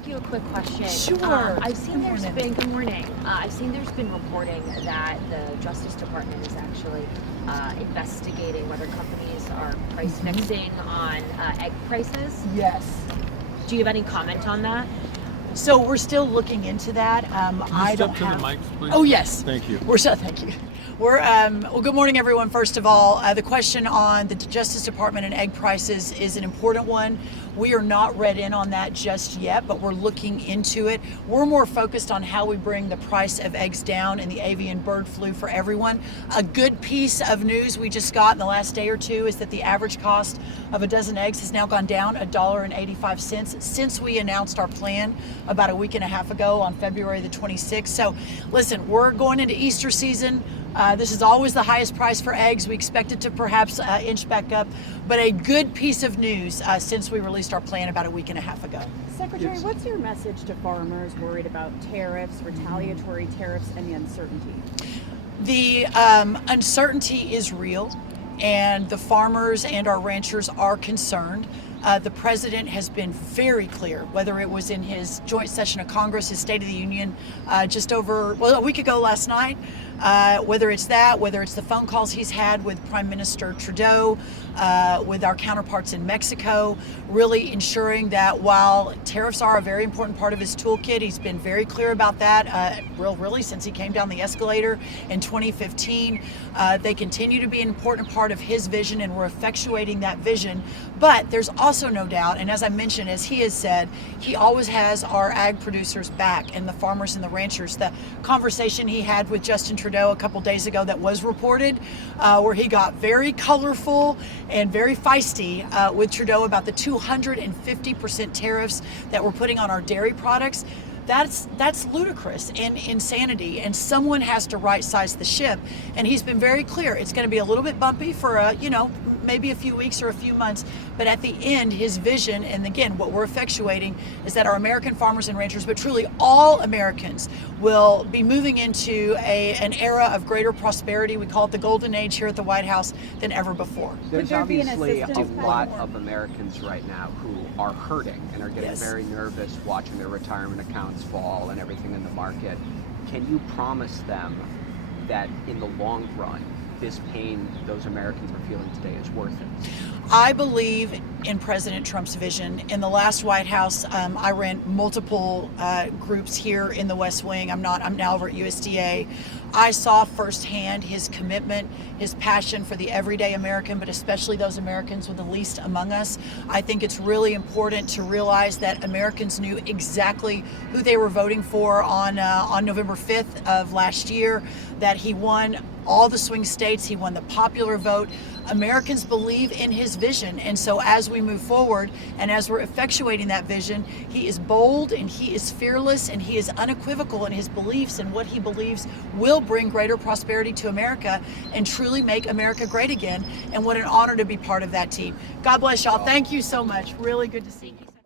ask you a quick question? Sure. I've seen Good morning. I've seen there's been reporting that the Justice Department is actually investigating whether companies are price fixing on egg prices. Yes. Do you have any comment on that? So we're still looking into that. I don't Step to have. the mics, please. Oh yes. Thank you. Thank you. We're well. Good morning, everyone. First of all, the question on the Justice Department and egg prices is an important one. We are not read in on that just yet, but we're looking into it. We're more focused on how we bring the price of eggs down in the avian bird flu for everyone. A good piece of news we just got in the last day or two is that the average cost of a dozen eggs has now gone down $1.85 since we announced our plan about a week and a half ago on February the 26th. So listen, we're going into Easter season. This is always the highest price for eggs. We expect it to perhaps inch back up, but a good piece of news since we released our plan about a week and a half ago. Secretary, what's your message to farmers worried about tariffs, retaliatory tariffs, and the uncertainty? The uncertainty is real, and the farmers and our ranchers are concerned. The president has been very clear, whether it was in his joint session of Congress, his State of the Union just over, a week ago last night, whether it's the phone calls he's had with Prime Minister Trudeau, with our counterparts in Mexico, really ensuring that while tariffs are a very important part of his toolkit, he's been very clear about that, really since he came down the escalator in 2015. They continue to be an important part of his vision, and we're effectuating that vision. But there's also no doubt, and as I mentioned, as he has said, he always has our ag producers back and the farmers and the ranchers. The conversation he had with Justin Trudeau a couple days ago that was reported, where he got very colorful and very feisty with Trudeau about the 250% tariffs that we're putting on our dairy products. That's ludicrous and insanity, and someone has to right-size the ship. And he's been very clear. It's going to be a little bit bumpy for maybe a few weeks or a few months, but at the end, his vision, and again, what we're effectuating is that our American farmers and ranchers, but truly all Americans, will be moving into an era of greater prosperity. We call it the golden age here at the White House than ever before. There's there be an obviously a assistance lot package? of Americans right now who are hurting and are getting Yes. very nervous watching their retirement accounts fall and everything in the market. Can you promise them that in the long run, this pain those Americans are feeling today is worth it? I believe in President Trump's vision. In the last White House, I ran multiple groups here in the West Wing. I'm now over at USDA. I saw firsthand his commitment, his passion for the everyday American, but especially those Americans with the least among us. I think it's really important to realize that Americans knew exactly who they were voting for on November 5th of last year, that he won all the swing states, he won the popular vote. Americans believe in his vision, and so as we move forward and as we're effectuating that vision, he is bold and he is fearless and he is unequivocal in his beliefs and what he believes will bring greater prosperity to America and truly make America great again. And what an honor to be part of that team. God bless y'all. Thank you so much. Really good to see you.